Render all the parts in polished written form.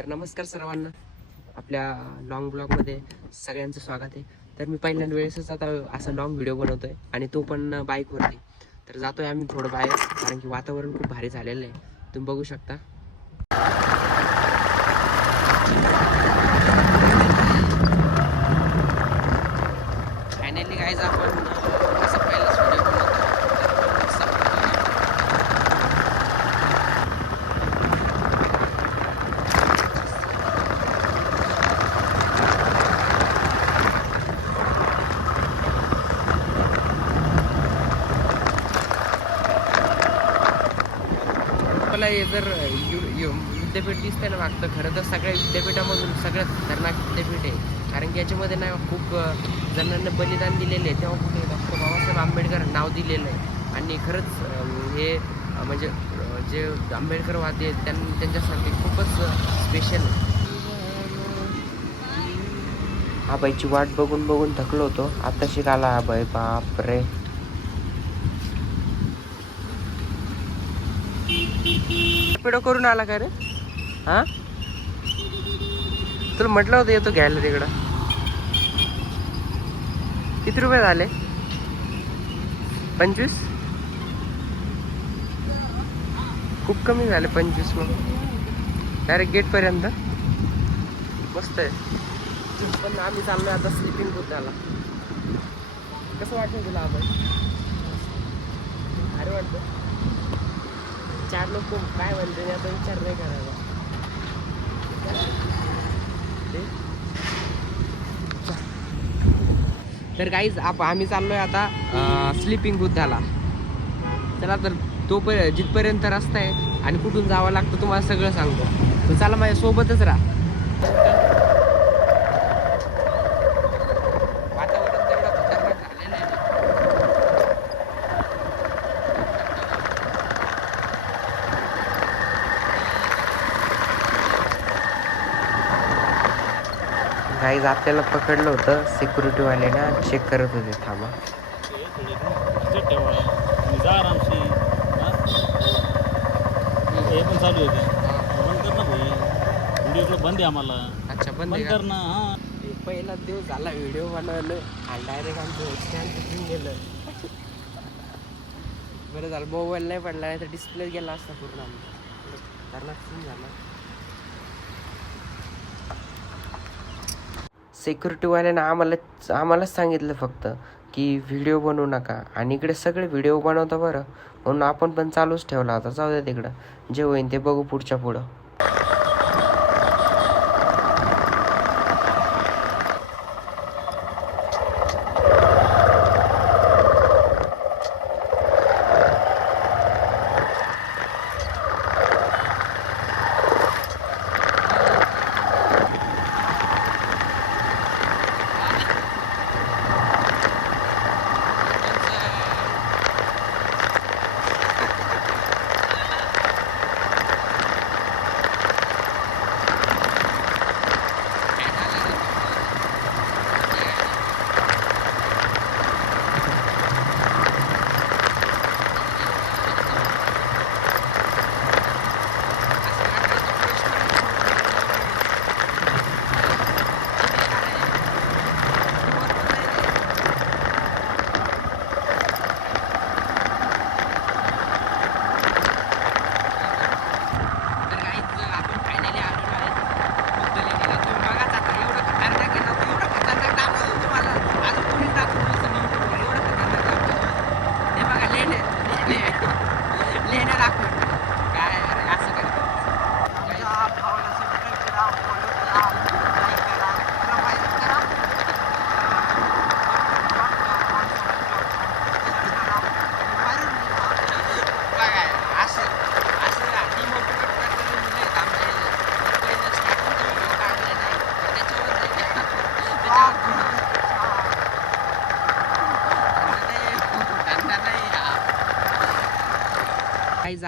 तर नमस्कार सर्वांना, आपल्या लॉंग ब्लॉगमध्ये सगळ्यांचं स्वागत आहे. तर मी पहिल्यांदा वेळेसच आता असा लॉंग व्हिडिओ बनवतोय आणि तो पण बाईकवरती. तर जातोय आम्ही थोडं बाहेर, कारण की वातावरण खूप भारी झालेलं आहे, तुम्ही बघू शकता. फायनली गाईज आपण असं पहिलाच व्हिडिओ बनवतो. मला हे जर विद्यापीठ दिसतंय ना मागतं, खरं तर सगळ्या विद्यापीठामधून सगळ्यात खतरनाक विद्यापीठ आहे. कारण की याच्यामध्ये ना खूप जणांना बलिदान दिलेले आहे. तेव्हा कुठे डॉक्टर बाबासाहेब आंबेडकर नाव दिलेलं आहे. आणि खरंच हे म्हणजे जे आंबेडकरवादी आहेत त्यांच्यासाठी खूपच स्पेशल आहे. हा बाईची वाट बघून बघून थकलो होतो, आता शिकायला हा बाई, बाप रे. पिढो करून आला का रे? हा, तुला म्हटलं होतं येतो घ्यायला तिकडं. किती रुपये झाले? 25? खूप कमी झाले 25. मग डायरेक्ट गेट पर्यंत मस्त आहे. पण आम्ही चाललोय आता स्लिपिंग बुद्धाला. कसं वाटतं तुला आपण? अरे वाटतं 4 लोक काय म्हणते याचा विचार नाही करायला. तर गाईज आम्ही चाललोय आता स्लिपिंग बुद्धाला. चला, तर जिथपर्यंत रस्ता आहे आणि कुठून जावं लागतं तुम्हाला सगळं सांगतो. तर चला, माझ्या सोबतच राहा. वातावरण तेवढं खतरनाक झालेलं आहे ना. गाईज आपल्याला पकडलं होतं सिक्युरिटीवाल्याने, चेक करत होते. थांबा, हे पण चालू होते. बंद कर ना भाई, व्हिडिओ बंद आहे आम्हाला. अच्छा, बंद बंद कर ना. हा, पहिला दिवस झाला व्हिडिओ बनवलं आणि डायरेक्ट आमचं स्टँड घेऊन गेलं. बरं झालं मोबाईल नाही पडला, नाही तर डिस्प्ले गेला असता पूर्ण. आमचा सीन झाला. सिक्युरिटीवाल्यानं आम्हालाच सांगितलं फक्त की व्हिडिओ बनवू नका, आणि इकडे सगळे व्हिडिओ बनवता बरं, म्हणून आपण पण चालूच ठेवला होता. जाऊ द्या तिकडं, जे होईन ते बघू पुढच्या पुढं.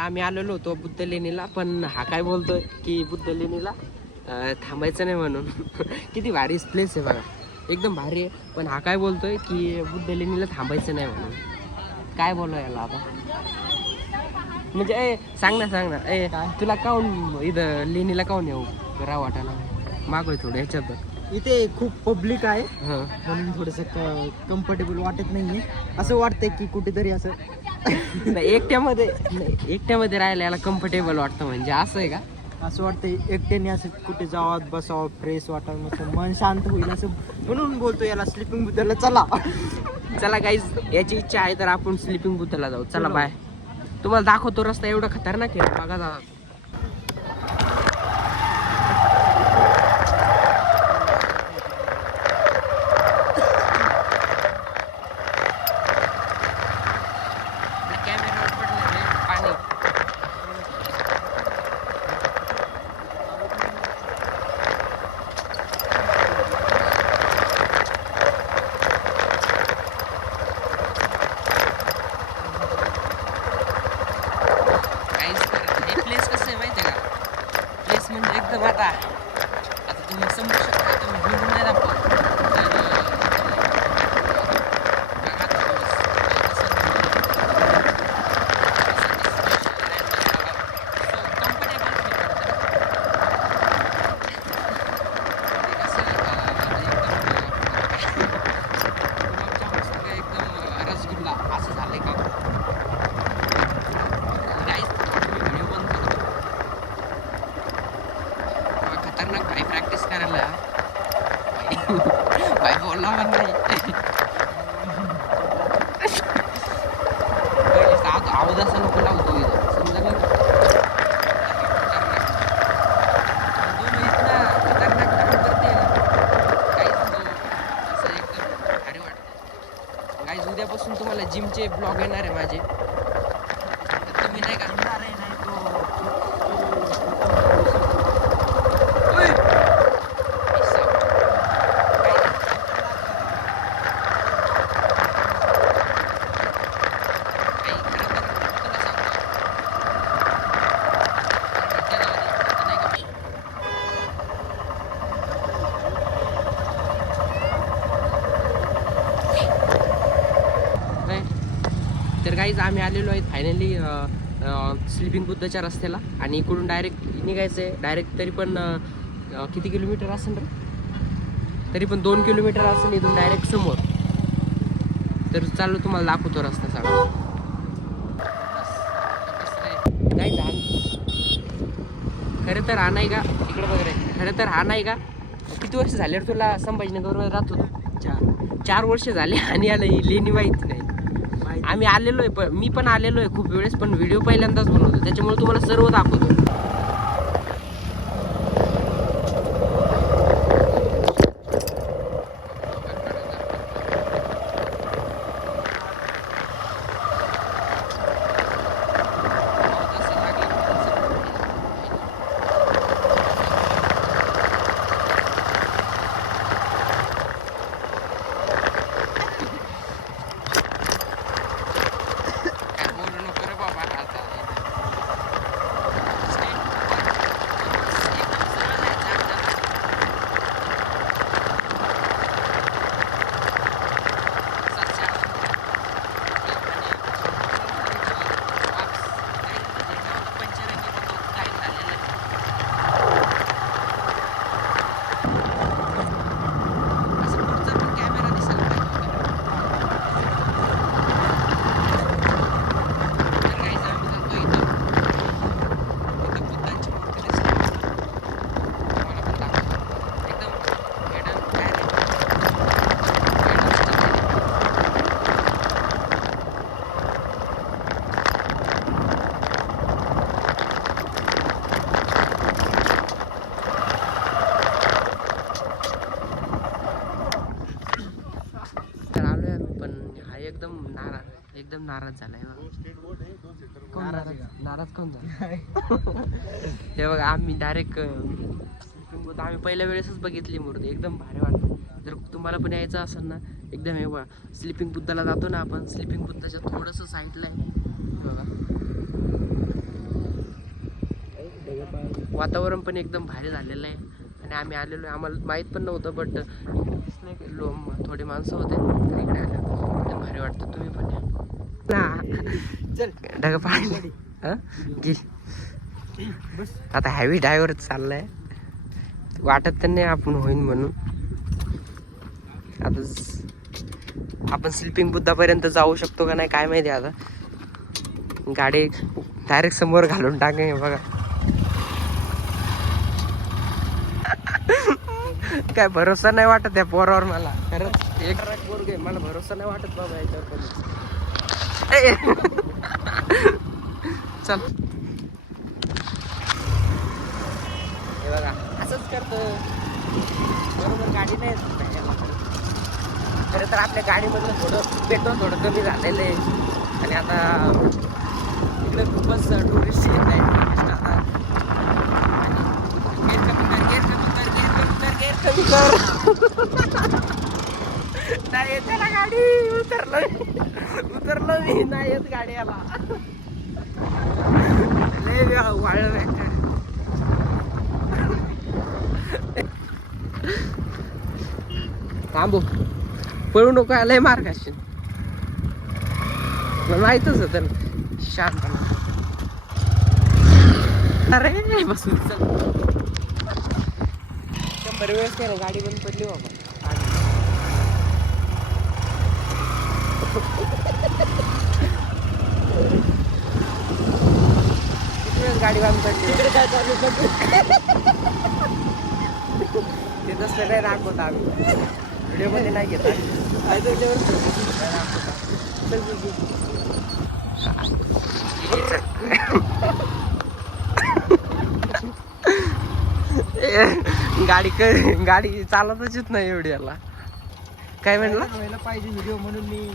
आम्ही आलेलो होतो बुद्ध लेणीला, पण हा काय बोलतोय की बुद्ध लेणीला थांबायचं नाही म्हणून. किती भारी प्लेस आहे बघा, एकदम भारी आहे. पण हा काय बोलतोय की बुद्ध लेणीला थांबायचं नाही म्हणून. काय बोलू याला आता? म्हणजे सांग ना तुला काऊन इथं लेणीला काऊन येऊ? करा वाटायला मागोय थोडं ह्याच्यात. इथे खूप पब्लिक आहे हं. म्हणून थोडंसं कम्फर्टेबल वाटत नाहीये. असं वाटतंय की कुठेतरी असं नाही, एकट्यामध्ये राहायला याला कम्फर्टेबल वाटतं म्हणजे असं आहे का? असं वाटतंय एकट्याने असं कुठे जावं बसावं फ्रेश वाटावं मस्त मन शांत होईल असं म्हणून बोलतो याला स्लिपिंग बुद्धला चला. चला गाईज, याची इच्छा आहे तर आपण स्लिपिंग बुथला जाऊ. चला बाय. तुम्हाला दाखवतो रस्ता एवढा खतरनाक आहे बघा जा. कॅमेरावर पडलं पाणी. हे प्लेस कसं आहे माहिती आहे का? प्लेस म्हणजे एकदम आता तुम्ही समजू शकता. तुम्ही भिवून नाही दाखवा तर बघा थोडंसं. एकदम रसगुल्ला असं झालंय का? खतरनाक भाई प्रॅक्टिस करायला भाई बोलला पण नाही. आवाज असा नको लावतो इथं समजा खतरनाक करते काहीच असं एकदम भारी वाटतं. काहीच उद्यापासून तुम्हाला जिमचे ब्लॉग येणार आहे माझे. तर तुम्ही नाही का तर काहीच आम्ही आलेलो आहे फायनली स्लिपिंग बुद्धच्या रस्त्याला. आणि इकडून डायरेक्ट निघायचं आहे. डायरेक्ट तरी पण किती किलोमीटर असेल रे? तरी पण 2 किलोमीटर असेल इथून डायरेक्ट समोर. तर चालू तुम्हाला दाखवतो रस्ता सगळा. काय झालं खरं तर हा नाही का? इकडे बघ रे. खरं तर हा नाही का? किती वर्ष झाले रे तुला संभाजीनगरवर राहत होतो? 4 वर्ष झाले. आणि याला लेणी माहिती नाही. आम्ही आलेलो आहे मी पण आलेलो आहे खूप वेळेस, पण व्हिडिओ पहिल्यांदाच बनवतो त्याच्यामुळे तुम्हाला सर्व दाखवतो. एकदम नाराज झालाय. कोण नाराज कोण झाला? ते बघा आम्ही डायरेक्ट आम्ही पहिल्या वेळेसच बघितली मूर्ती. एकदम भारी वाटतं. जर तुम्हाला पण यायचं असेल ना एकदम हे बघा स्लिपिंग बुद्धाला जातो ना आपण. स्लिपिंग बुद्धाच्या थोडंसं साईडला आहे बघा. वातावरण पण एकदम भारी झालेलं आहे. आणि आम्ही आलेलो आहे. आम्हाला माहीत पण नव्हतं बट थोडे माणसं होते तर इकडे आले. एकदम भारी वाटतं. तुम्ही पण या. चल ढग पाणी घे. आता हॅवी ड्रायव्हर चाललाय. वाटत तर नाही आपण होईन म्हणून. आता आपण स्लिपिंग बुद्धापर्यंत जाऊ शकतो का नाही काय माहिती. आता गाडी डायरेक्ट समोर घालून टाके बघा. काय भरोसा नाही वाटत या पोरावर मला खरंच. एक पोरग आहे, मला भरोसा नाही वाटत बाबा याच्यावर कधी. चल हे बघा असंच करतं बरोबर. गाडी नाही खरं तर आपल्या गाडीमधलं थोडं पेट्रोल थोडं कमी झालेलं आहे. आणि आता इकडे खूपच टुरिस्ट येत आहे. टुरिस्ट आता गेअर कमी कर, गेअर कमी कर, गेअर कमी कर, गेअर कमी कर. नाही येत त्याला गाडी. उतरलो मी. नाही येत गाडी याला. लय वाळलं बेकार. थांबू पळू नको. लय मार्ग असेल मला माहितच होतं. शांत अरे बसून चल. 100 वेळेस काय ना गाडी बंद पडली बाबा. किती वेळेस गाडी बंद पडली. ते तसं नाही दाखवत आम्ही व्हिडिओ मध्ये नाही घेत. गाडी चालतच येत नाही एवढी याला. काय म्हणलं पाहिजे व्हिडिओ म्हणून मी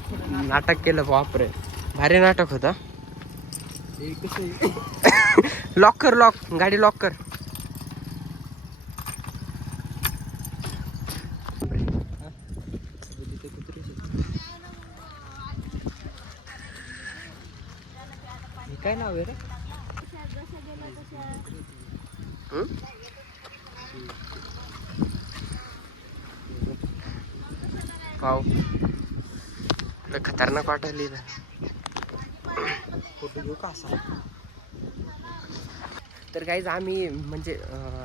नाटक केलं. बापरे भारी नाटक होता. कसं लॉक कर, लॉक गाडी लॉक कर. काय नाव आहे रे. पाव खतरनाक वाटायला. फोटो घेऊ का असा. तर काहीच आम्ही म्हणजे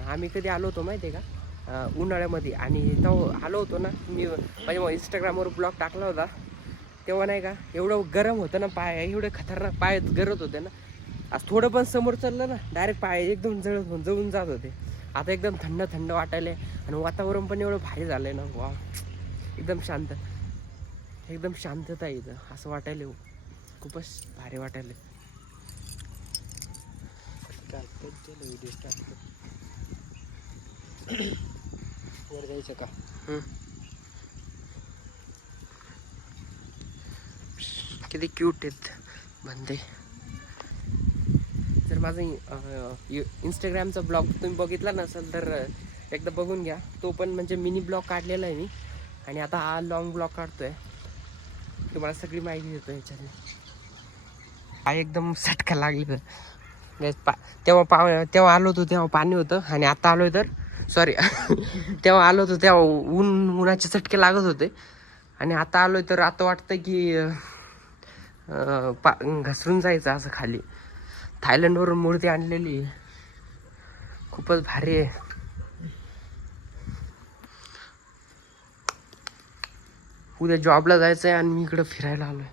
आम्ही कधी आलो होतो माहिती आहे का उन्हाळ्यामध्ये. आणि तेव्हा आलो होतो ना मी माझ्या इंस्टाग्रामवर ब्लॉग टाकला होता. तेव्हा नाही का एवढं गरम होतं ना पाय. एवढे खतरनाक पाय गरत होते ना. आज थोडं पण समोर चाललं ना डायरेक्ट पाय एकदम जळून जात होते. आता एकदम थंड थंड वाटायला. आणि वातावरण पण एवढं भारी झालं आहे ना. वा एकदम शांत, एकदम शांतता आहे इथं. असं वाटायला खूपच भारी वाटायला. व्हिडिओ स्टार्ट वर जायचं का. किती क्यूट आहेत बंदे. जर माझं इंस्टाग्रामचा ब्लॉग तुम्ही बघितला नसेल तर एकदा बघून घ्या. तो पण म्हणजे मिनी ब्लॉग काढलेला आहे मी. आणि आता हा लॉंग ब्लॉग काढतोय. तुम्हाला सगळी माहिती देतो ह्याच्याने. हा एकदम सटका लागली. तेव्हा आलो होतो तेव्हा पाणी होतं. आणि आता आलोय तर सॉरी तेव्हा आलो होतो तेव्हा उन्हाचे चटके लागत होते. आणि आता आलोय तर आता वाटतं की घसरून जायचं असं खाली. थायलंडवरून मूर्ती आणलेली खूपच भारी आहे. उद्या जॉबला जायचं आहे आणि मी इकडं फिरायला आलोय.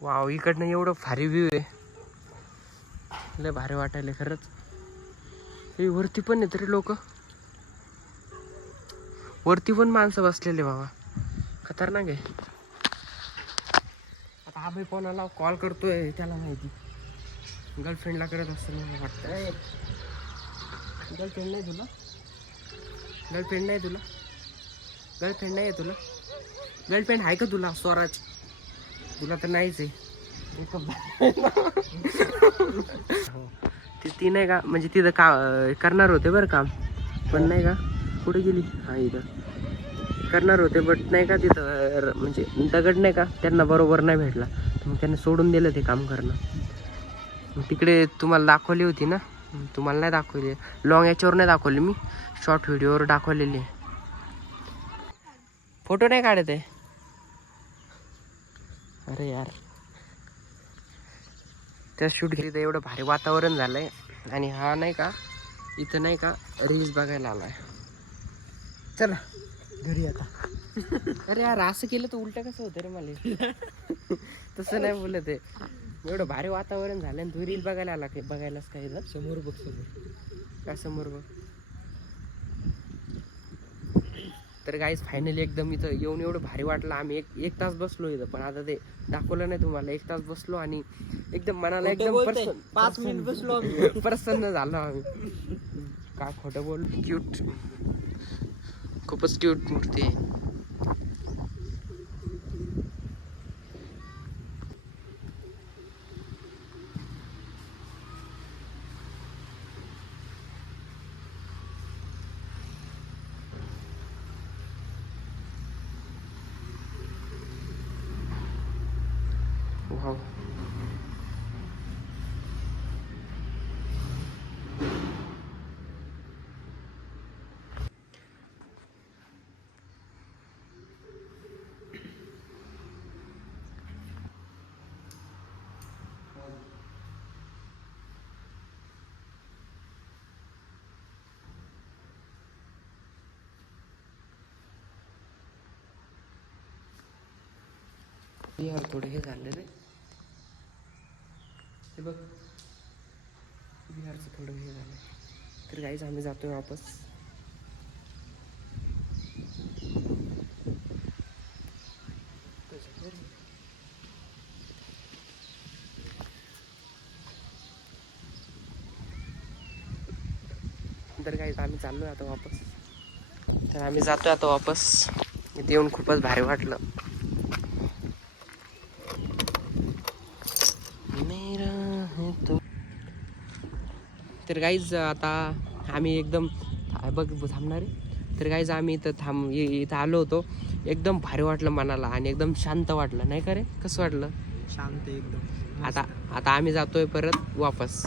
वाव इकडनं एवढं भारी व्ह्यू आहे. लय भारी वाटायला खरंच. हे वरती पण आहे तरी लोक. वरती पण माणसं बसलेले बाबा. खतरनाक आहे. आता हा भाई कोणाला कॉल करतोय त्याला माहिती. गर्लफ्रेंडला करत असेल मला वाटतं. गर्लफ्रेंड नाही तुला. गर्लफ्रेंड नाही तुला. गर्लफ्रेंड नाही आहे तुला. गर्लफ्रेंड आहे का तुला स्वराज. तुला तर नाहीच आहे. ती नाही का म्हणजे तिथं करणार होते बरं काम. पण नाही का कुठे गेली. हा इथं करणार होते बट नाही का तिथं म्हणजे दगड नाही का त्यांना बरोबर नाही भेटला. मग त्यांनी सोडून दिलं ते काम करणं. तिकडे तुम्हाला दाखवली होती ना. तुम्हाला नाही दाखवली. लॉंग याच्यावर नाही दाखवली मी. शॉर्ट व्हिडिओवर दाखवलेली. फोटो नाही काढत आहे. अरे यार त्या शूट घेतली तर एवढं भारी वातावरण झालंय. आणि हा नाही का इथं नाही का रील्स बघायला आलाय. चला घरी आता. अरे यार असं केलं तर उलट कसं होतं रे मला. तसं नाही बोलत आहे. एवढं भारी वातावरण झालं आणि तू रील बघायला आला की बघायलाच काय इथं समोर बघ समोर. काय समोर बघ. तर गाईज फायनली एकदम इथं येऊन एवढं भारी वाटलं. आम्ही एक तास बसलो इथं, पण आता ते दाखवलं नाही तुम्हाला. 1 तास बसलो आणि एकदम मनाला एकदम 5 मिनिट बसलो आम्ही. प्रसन्न झालो आम्ही. काय खोटं बोल. क्यूट, खूपच क्यूट मूर्ती आहे. वाव. यार थोडं हे झालं रे. हे बघ बिहारचं थोडं हे झालं. तर गाईज आम्ही जातोय वापस. तर गाईज आम्ही चाललोय आता वापस. तर आम्ही जातोय आता वापस. इथे येऊन खूपच भारी वाटलं. तर गाईज आता आम्ही एकदम बघ थांबणार आहे. तर गाईज आम्ही इथं इथं आलो होतो. एकदम भारी वाटलं मनाला आणि एकदम शांत वाटलं नाही का रे. कसं वाटलं? शांत एकदम. आता आम्ही जातोय परत वापस.